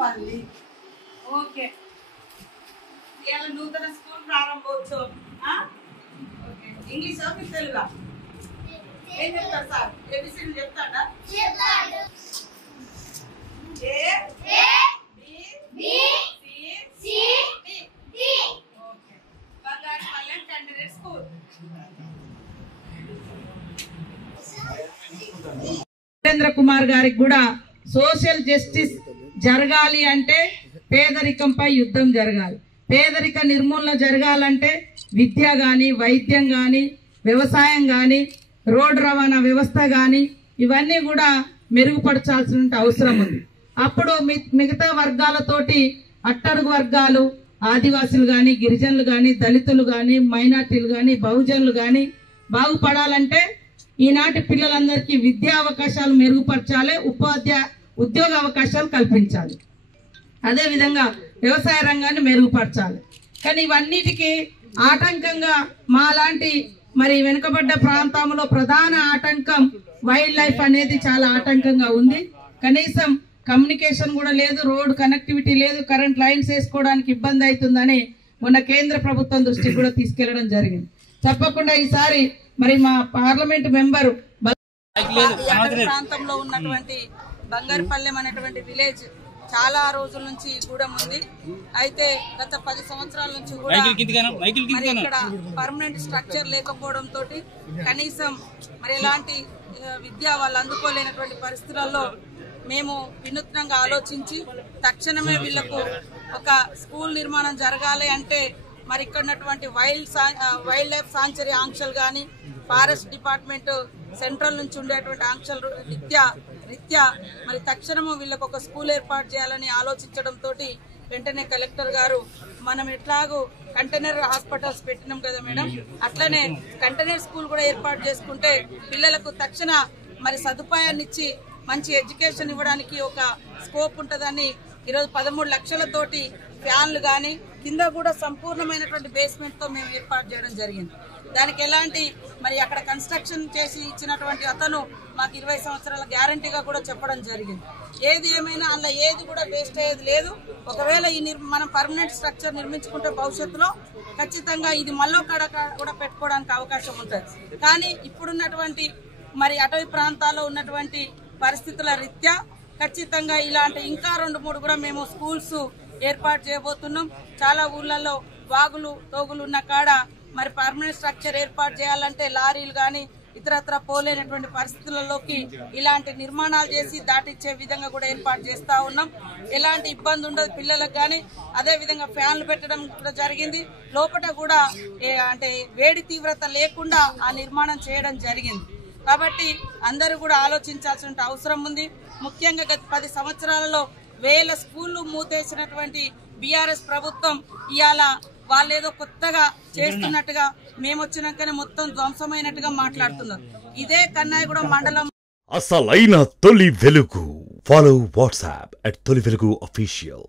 పల్లి. ఓకే, ఇవాళ నూతన స్కూల్ ప్రారంభోత్సవం. ఓకే, ఇంగ్లీష్ మీకు తెలుగా ఏం చెప్తారు సార్? ఏబిసిడి చెప్తాడా? బంగారుపల్లెం క్యాండిడేట్ స్కూల్. వీరేంద్ర కుమార్ గారికి కూడా సోషల్ జస్టిస్ జరగాలి అంటే పేదరికంపై యుద్ధం జరగాలి. పేదరిక నిర్మూలన జరగాలంటే విద్య కానీ, వైద్యం కానీ, వ్యవసాయం కానీ, రోడ్డు రవాణా వ్యవస్థ కానీ ఇవన్నీ కూడా మెరుగుపరచాల్సిన అవసరం ఉంది. అప్పుడు మిగతా వర్గాలతోటి అట్టడుగు వర్గాలు, ఆదివాసులు కానీ, గిరిజనులు కానీ, దళితులు కానీ, మైనార్టీలు కానీ, బహుజనులు కానీ బాగుపడాలంటే ఈనాటి పిల్లలందరికీ విద్యా అవకాశాలు మెరుగుపరచాలి, ఉద్యోగ అవకాశాలు కల్పించాలి, అదేవిధంగా వ్యవసాయ రంగాన్ని మెరుగుపరచాలి. కానీ ఇవన్నిటికీ ఆటంకంగా మాలాంటి మరి వెనుకబడ్డ ప్రాంతంలో ప్రధాన ఆటంకం వైల్డ్ లైఫ్ అనేది చాలా ఆటంకంగా ఉంది. కనీసం కమ్యూనికేషన్ కూడా లేదు, రోడ్ కనెక్టివిటీ లేదు, కరెంట్ లైన్స్ వేసుకోవడానికి ఇబ్బంది అవుతుందని మొన్న కేంద్ర ప్రభుత్వం దృష్టికి కూడా తీసుకెళ్లడం జరిగింది. తప్పకుండా ఈసారి మరి మా పార్లమెంట్ మెంబరు ప్రాంతంలో ఉన్నటువంటి బంగారుపల్లెం అనేటువంటి విలేజ్ చాలా రోజుల నుంచి కూడా ఉంది. అయితే గత 10 సంవత్సరాల నుంచి కూడా ఇక్కడ పర్మనెంట్ స్ట్రక్చర్ లేకపోవడంతో కనీసం మరి ఎలాంటి విద్య వాళ్ళు అందుకోలేనటువంటి పరిస్థితులలో మేము వినూత్నంగా ఆలోచించి తక్షణమే వీళ్లకు ఒక స్కూల్ నిర్మాణం జరగాలి అంటే మరి ఇక్కడ ఉన్నటువంటి వైల్డ్ లైఫ్ సాంచురీ ఆంక్షలు కానీ, ఫారెస్ట్ డిపార్ట్మెంట్ సెంట్రల్ నుంచి ఉండేటువంటి ఆంక్షలు రీత్యా మరి తక్షణము వీళ్ళకు ఒక స్కూల్ ఏర్పాటు చేయాలని ఆలోచించడంతో వెంటనే కలెక్టర్ గారు మనం ఎట్లాగూ కంటైనర్ హాస్పిటల్స్ పెట్టినాం కదా మేడం, అట్లనే కంటైనర్ స్కూల్ కూడా ఏర్పాటు చేసుకుంటే పిల్లలకు తక్షణ మరి సదుపాయాన్ని ఇచ్చి మంచి ఎడ్యుకేషన్ ఇవ్వడానికి ఒక స్కోప్ ఉంటుందని ఈరోజు 13 లక్షలతోటి ఫ్యాన్లు కానీ కింద కూడా సంపూర్ణమైనటువంటి బేస్మెంట్తో మేము ఏర్పాటు చేయడం జరిగింది. దానికి ఎలాంటి మరి అక్కడ కన్స్ట్రక్షన్ చేసి ఇచ్చినటువంటి అతను మాకు 20 సంవత్సరాల గ్యారంటీగా కూడా చెప్పడం జరిగింది. ఏది ఏమైనా అందులో ఏది కూడా వేస్ట్ అయ్యేది లేదు. ఒకవేళ ఈ మనం పర్మనెంట్ స్ట్రక్చర్ నిర్మించుకుంటే భవిష్యత్తులో ఖచ్చితంగా ఇది మళ్ళీ కూడా పెట్టుకోవడానికి అవకాశం ఉంటుంది. కానీ ఇప్పుడున్నటువంటి మరి అటవీ ప్రాంతాల్లో ఉన్నటువంటి పరిస్థితుల రీత్యా ఖచ్చితంగా ఇలాంటి ఇంకా 2-3 కూడా మేము స్కూల్స్ ఏర్పాటు చేయబోతున్నాం. చాలా ఊర్లలో వాగులు తోగులు ఉన్న కాడ మరి పర్మనెంట్ స్ట్రక్చర్ ఏర్పాటు చేయాలంటే లారీలు కానీ ఇతరత్ర పోలేనటువంటి పరిస్థితులలోకి ఇలాంటి నిర్మాణాలు చేసి దాటిచ్చే విధంగా కూడా ఏర్పాటు చేస్తా ఉన్నాం. ఎలాంటి ఇబ్బంది ఉండదు పిల్లలకు కానీ. అదేవిధంగా ఫ్యాన్లు పెట్టడం కూడా జరిగింది. లోపల కూడా అంటే వేడి తీవ్రత లేకుండా ఆ నిర్మాణం చేయడం జరిగింది. కాబట్టి అందరూ కూడా ఆలోచించాల్సిన అవసరం ఉంది. ముఖ్యంగా గత 10 సంవత్సరాలలో 1000 స్కూళ్లు మూతేసినటువంటి బీఆర్ఎస్ ప్రభుత్వం ఇవాళ వాళ్ళేదో కొత్తగా చేస్తున్నట్టుగా మేము వచ్చినాకనే మొత్తం ధ్వంసమైనట్టుగా మాట్లాడుతున్నారు. ఇదే కన్నాయిగూడ మండలం అసలైన తొలి వెలుగు. ఫాలో వాట్సాప్ @తొలి వెలుగు official.